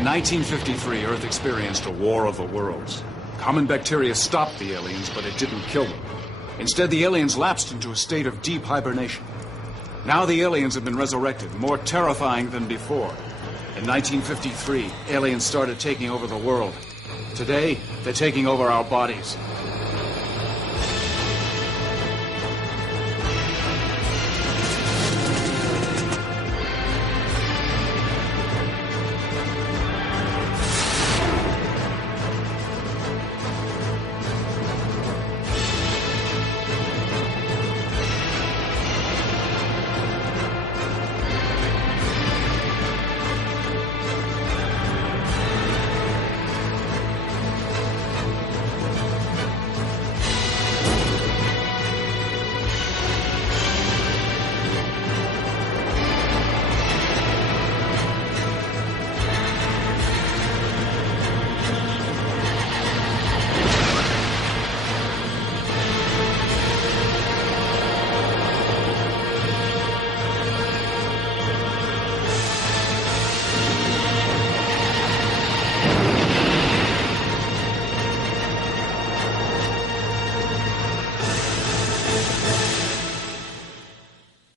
In 1953, Earth experienced a war of the worlds. Common bacteria stopped the aliens, but it didn't kill them. Instead, the aliens lapsed into a state of deep hibernation. Now the aliens have been resurrected, more terrifying than before. In 1953, aliens started taking over the world. Today, they're taking over our bodies.